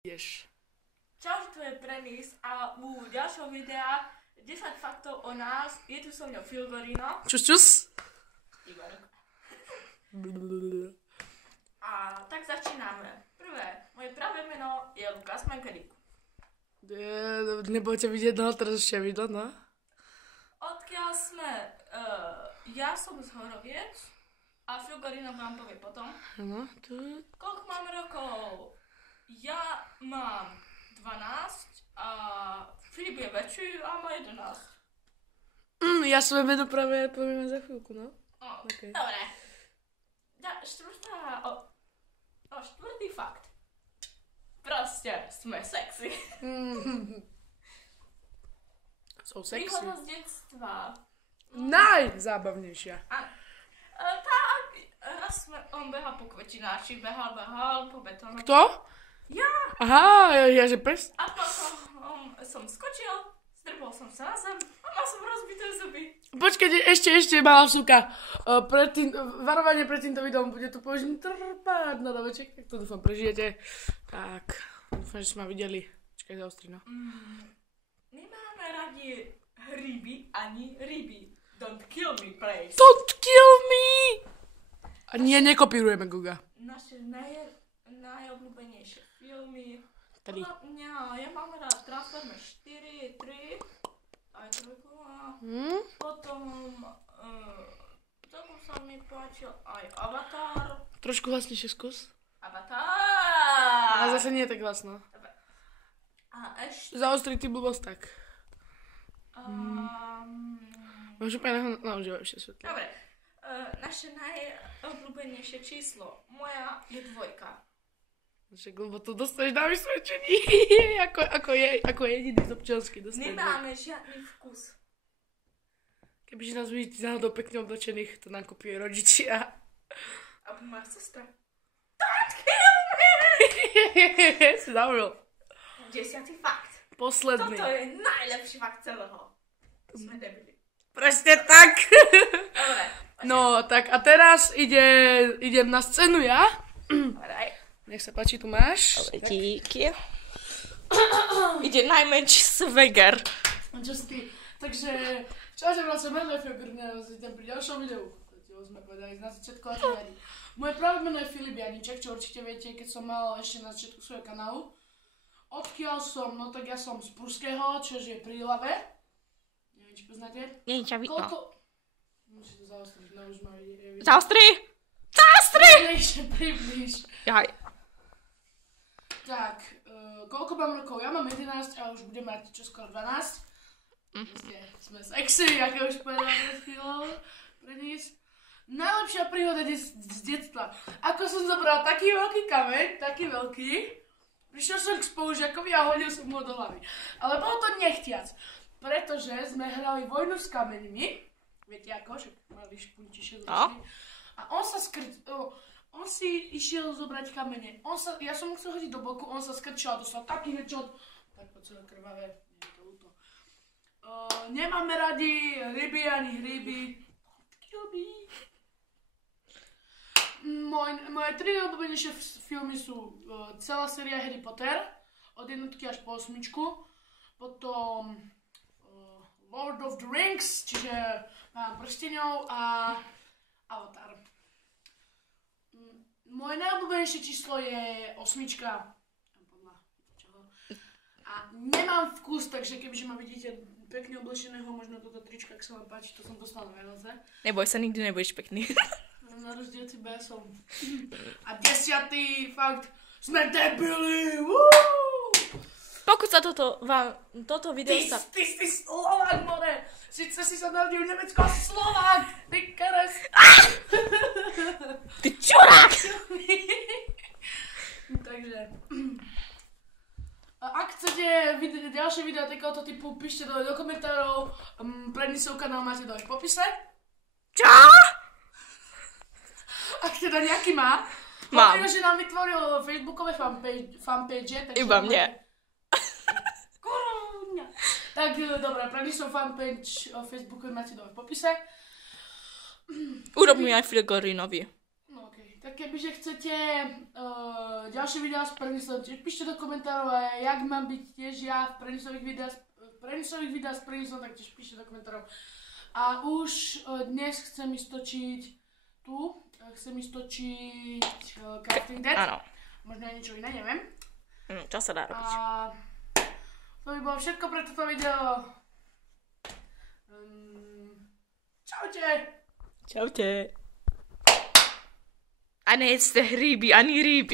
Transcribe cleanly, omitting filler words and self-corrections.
Ideš. Čau, to je Prenis a u ďalšieho videa 10 faktov o nás. Je tu so mňou Filgorino. Čus, čus. Igor. A tak začíname. Prvé, moje pravé meno je Lukas Mankarík. Nebudete vidieť, no, teraz ešte vidno, no. Odkiaľ sme? Ja som z Horoviec a Filgorino vám povie potom. No, tu. Koľko máme rokov? Ja mám 12 a Filip je väčší a má 11. Ja svoje meno práve povieme za chvíľku, no. Okay. Dobre. Štvrtý fakt. Proste sme sexy. So sexy. Príhoda z detstva. Najzábavnejšia. Tak, raz on behal po kvetináči, behal po betónu. Kto? Ja. Aha, ja že pes. A potom som skočil, zdrbol som sa na zem a mal som rozbité zuby. Počkajte, ešte malá vsúka. Varovanie pred týmto videom bude tu použiť trpáť na daveček, tak to dúfam prežijete. Tak, dúfam, že ste ma videli. Čakaj, zaostri, no. Nemáme radi hryby ani ryby. Don't kill me, please. Don't kill me! A nie, nekopírujeme Guga. Naše najobľúbenejšie filmy. 3. Ja mám rád Transformers 4, 3, aj 3. Potom celkom sa mi páčil aj Avatar. Trošku hlasnejšie skús. Avatar! A zase nie je tak hlasno. A ešte... Zaostri ty blbosť tak. Môžu úplne naužívať ešte svetlo. Dobre. Naše najobľúbenejšie číslo. Moja je 2. Však, lebo to dostaneš na vysvedčení. ako jediný z občiansky dostaneš. Nemáme žiadny vkus. Kebyže nás vidíte náhodou pekne oblečených, to nám kopuje rodičia. Alebo moja sestra. Don't kill me! Si zavrel. 10. fakt. Posledný. Toto je najlepší fakt celého. To sme debili. Presne tak. Dobre. No, tak a teraz idem na scénu ja. Dobre. Nech sa páči, tu máš. Díky. Ide najmenší sveger. Čo si ty? Takže, čaute, vlastne meno je Filip, vítam pri ďalšom videu. To sme povedali na začiatku aký. Moje práve meno je Filip Janíček, čo určite viete, keď som mal ešte na začiatku svojho kanálu. Odkiaľ som, no tak ja som z Pruského, čo je pri Ilave. Neviem, či poznáte. Nie, ťa vidno. Musíš to zaostriť, no už ma vidieť. Zaostri! Zaostri! Približ. Jaj. Tak, koľko mám rokov? Ja mám 11 a už budem mať čoskoro 12. Sme sexy, ako už povedala pred chvíľou. Najlepšia príhoda z detstva. Ako som zobral taký veľký kameň, taký veľký, prišiel som k spolužiakovi a hodil som ho do hlavy. Ale bolo to nechtiac, pretože sme hrali vojnu s kameňmi. Viete ako? Však mali špuntiše zručný. A on si išiel zobrať kamene. Ja som mu chcel hodiť do boku, on sa skrčal, dostal taký headshot. Tak po celé krvavé, nie je to ľúto. Nemáme radi ryby ani hryby. Moje 3 najobľúbenejšie filmy sú celá séria Harry Potter, od 1 až po 8. Potom Lord of the Rings, čiže Pán prsteňov a Avatar. Moje najobľúbenejšie číslo je 8. A nemám vkus, takže kebyže ma vidíte pekne oblečeného, možno toto tričko, ak sa vám páči, to som dostal na Vianoce. Neboj sa, nikdy nebudeš pekný. Na rozdiel od teba som. A 10. fakt, sme debili! Pokud sa toto video sa... Ty si Slovák, more! Sice si sa narodil v Nemecku, Slovák! Ty keres! Ty čurák! Takže... Ak chcete ďalšie videa takéhoto typu, píšte dole do komentárov. Prenisov kanál máte dole v popise. Čo? Ak teda nejaký má. Mám. Poviem, že nám vytvoril facebookové fanpage. Iba mne. Korúňa. Tak dobré, Prenisov fanpage o Facebooku máte dole v popise. Urob mi aj Filgorinovi. No okej. tak kebyže chcete ďalšie videá s Prenisom, tiež píšte do komentárov, a jak mám byť tiež ja v prenisových videách s Prenisom, tak tiež píšte do komentárov. A už dnes chcem ísť točiť Crafting Dead. Áno. Možno aj niečo iné, neviem. Čo sa dá robiť? A to by bolo všetko pre toto video. Čaute. Čaute. A nejedzte hríby, ani rýby.